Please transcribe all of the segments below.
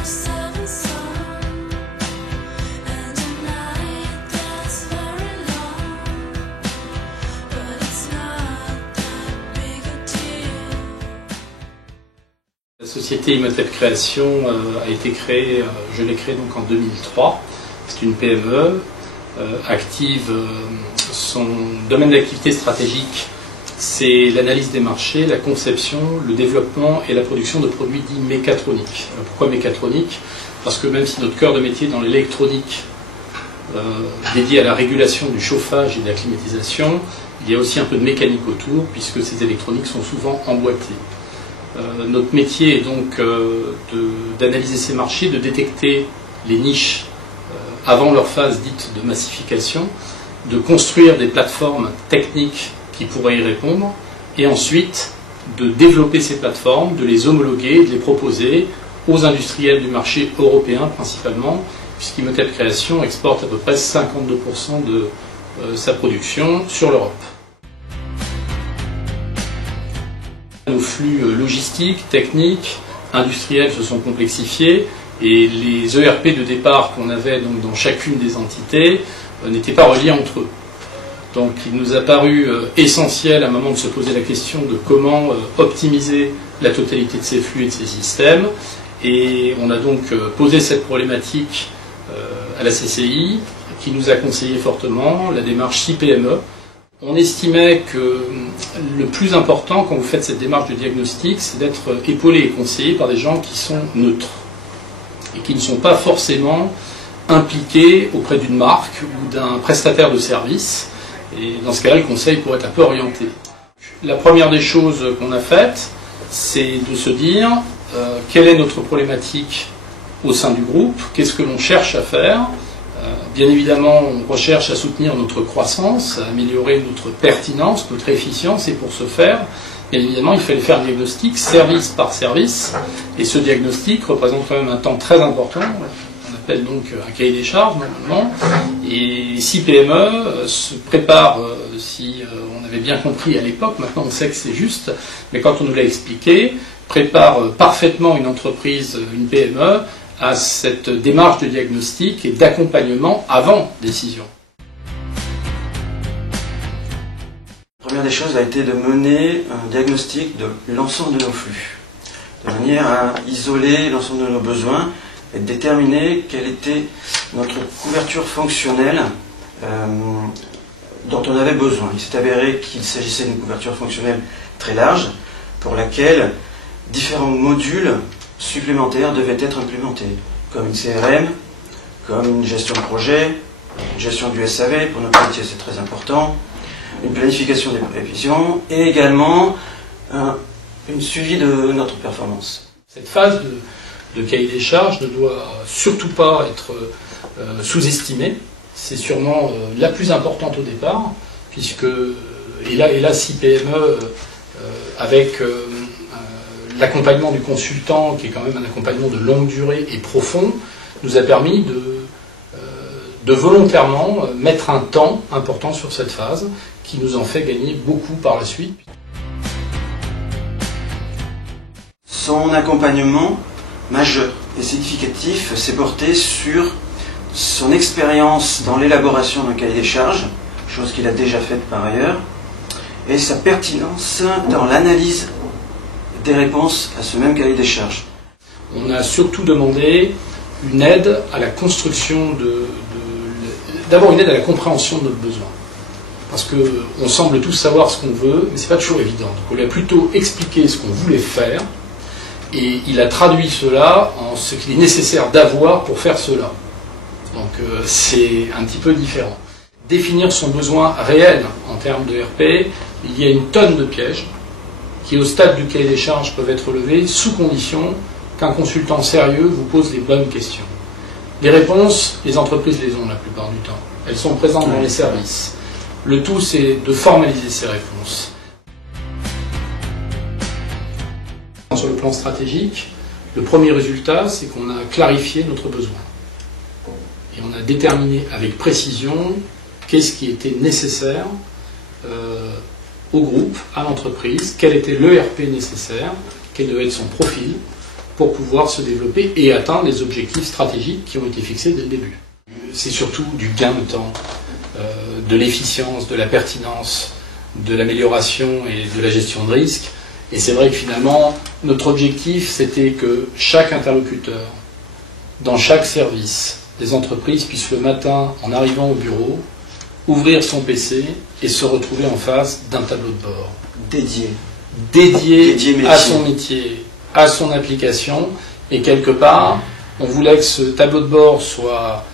La société Imhotep Création a été créée, je l'ai créée donc en 2003. C'est une PME active. Son domaine d'activité stratégique, c'est l'analyse des marchés, la conception, le développement et la production de produits dits mécatroniques. Alors pourquoi mécatroniques? Parce que même si notre cœur de métier dans l'électronique, dédié à la régulation du chauffage et de la climatisation, il y a aussi un peu de mécanique autour, puisque ces électroniques sont souvent emboîtées. Notre métier est donc d'analyser ces marchés, de détecter les niches avant leur phase dite de massification, de construire des plateformes techniques qui pourraient y répondre, et ensuite de développer ces plateformes, de les homologuer, de les proposer aux industriels du marché européen principalement, puisqu'Imhotep Création exporte à peu près 52% de sa production sur l'Europe. Nos flux logistiques, techniques, industriels se sont complexifiés et les ERP de départ qu'on avait donc dans chacune des entités n'étaient pas reliés entre eux. Donc il nous a paru essentiel à un moment de se poser la question de comment optimiser la totalité de ces flux et de ces systèmes. Et on a donc posé cette problématique à la CCI qui nous a conseillé fortement la démarche 6PME. On estimait que le plus important quand vous faites cette démarche de diagnostic, c'est d'être épaulé et conseillé par des gens qui sont neutres et qui ne sont pas forcément impliqués auprès d'une marque ou d'un prestataire de service. Et dans ce cas-là, le conseil pourrait être un peu orienté. La première des choses qu'on a faites, c'est de se dire quelle est notre problématique au sein du groupe, qu'est-ce que l'on cherche à faire. Bien évidemment, on recherche à soutenir notre croissance, à améliorer notre pertinence, notre efficience, et pour ce faire, bien évidemment, il fallait faire un diagnostic service par service, et ce diagnostic représente quand même un temps très important, on appelle donc un cahier des charges normalement, et 6PME se prépare, si on avait bien compris à l'époque, maintenant on sait que c'est juste, mais quand on nous l'a expliqué, prépare parfaitement une entreprise, une PME, à cette démarche de diagnostic et d'accompagnement avant décision. La première des choses a été de mener un diagnostic de l'ensemble de nos flux, de manière à isoler l'ensemble de nos besoins et de déterminer quelle était notre couverture fonctionnelle dont on avait besoin. Il s'est avéré qu'il s'agissait d'une couverture fonctionnelle très large pour laquelle différents modules supplémentaires devaient être implémentés, comme une CRM, comme une gestion de projet, une gestion du SAV, pour notre métier c'est très important, une planification des prévisions et également une suivi de notre performance. Cette phase de cahier des charges ne doit surtout pas être sous-estimée, c'est sûrement la plus importante au départ, puisque, et là 6PME avec l'accompagnement du consultant, qui est quand même un accompagnement de longue durée et profond, nous a permis de volontairement mettre un temps important sur cette phase, qui nous en fait gagner beaucoup par la suite. Son accompagnement majeur et significatif s'est porté sur son expérience dans l'élaboration d'un cahier des charges, chose qu'il a déjà faite par ailleurs, et sa pertinence dans l'analyse des réponses à ce même cahier des charges. On a surtout demandé une aide à la construction d'abord une aide à la compréhension de notre besoin. Parce qu'on semble tous savoir ce qu'on veut, mais ce n'est pas toujours évident. Donc on lui a plutôt expliqué ce qu'on voulait faire, et il a traduit cela en ce qu'il est nécessaire d'avoir pour faire cela. Donc c'est un petit peu différent. Définir son besoin réel en termes de RP, il y a une tonne de pièges qui, au stade du cahier des charges, peuvent être levés sous condition qu'un consultant sérieux vous pose les bonnes questions. Les réponses, les entreprises les ont la plupart du temps. Elles sont présentes dans les services. Le tout, c'est de formaliser ces réponses. Sur le plan stratégique, le premier résultat, c'est qu'on a clarifié notre besoin. Et on a déterminé avec précision qu'est-ce qui était nécessaire au groupe, à l'entreprise, quel était l'ERP nécessaire, quel devait être son profil, pour pouvoir se développer et atteindre les objectifs stratégiques qui ont été fixés dès le début. C'est surtout du gain de temps, de l'efficience, de la pertinence, de l'amélioration et de la gestion de risque. Et c'est vrai que finalement, notre objectif, c'était que chaque interlocuteur, dans chaque service des entreprises, puisse le matin, en arrivant au bureau, ouvrir son PC et se retrouver en face d'un tableau de bord. Dédié à son métier, à son application. Et quelque part, on voulait que ce tableau de bord soit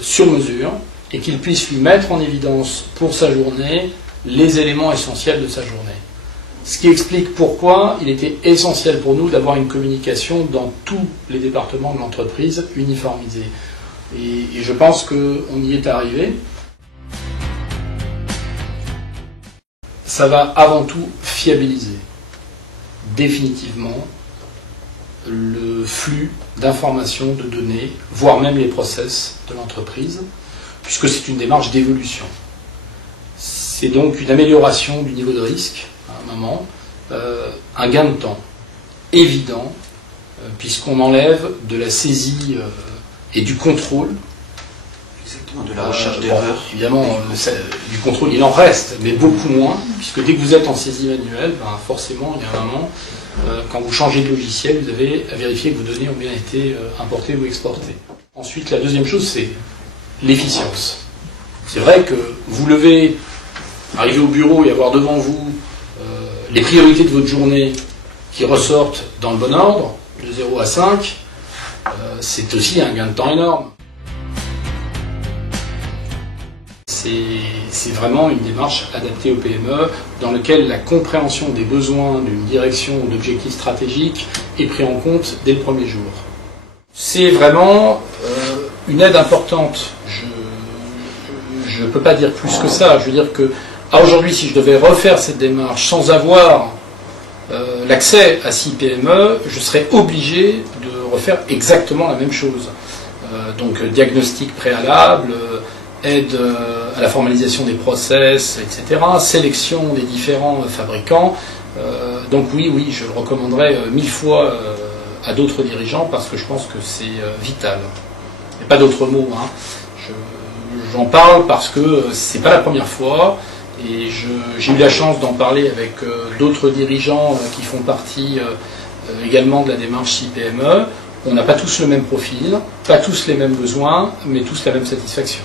sur mesure et qu'il puisse lui mettre en évidence pour sa journée les éléments essentiels de sa journée. Ce qui explique pourquoi il était essentiel pour nous d'avoir une communication dans tous les départements de l'entreprise uniformisée. Et je pense qu'on y est arrivé. Ça va avant tout fiabiliser définitivement le flux d'informations, de données, voire même les process de l'entreprise, puisque c'est une démarche d'évolution. C'est donc une amélioration du niveau de risque, à un moment, un gain de temps évident, puisqu'on enlève de la saisie et du contrôle. Exactement, de la recherche d'erreurs. Évidemment, du contrôle, il en reste, mais beaucoup moins, puisque dès que vous êtes en saisie manuelle, forcément, il y a un moment, quand vous changez de logiciel, vous avez à vérifier que vos données ont bien été importées ou exportées. Ensuite, la deuxième chose, c'est l'efficience. C'est vrai que vous levez, arriver au bureau et avoir devant vous les priorités de votre journée qui ressortent dans le bon ordre, de 0 à 5, c'est aussi un gain de temps énorme. C'est vraiment une démarche adaptée au PME dans laquelle la compréhension des besoins d'une direction ou d'objectifs stratégiques est prise en compte dès le premier jour. C'est vraiment une aide importante. Je ne peux pas dire plus que ça. Je veux dire que aujourd'hui, si je devais refaire cette démarche sans avoir l'accès à CIPME, je serais obligé de refaire exactement la même chose. Donc diagnostic préalable, aide à la formalisation des process, etc., sélection des différents fabricants. Donc oui, je le recommanderais 1000 fois à d'autres dirigeants parce que je pense que c'est vital. Il n'y a pas d'autre mot. J'en parle parce que c'est pas la première fois et j'ai eu la chance d'en parler avec d'autres dirigeants qui font partie également de la démarche CIPME. On n'a pas tous le même profil, pas tous les mêmes besoins, mais tous la même satisfaction.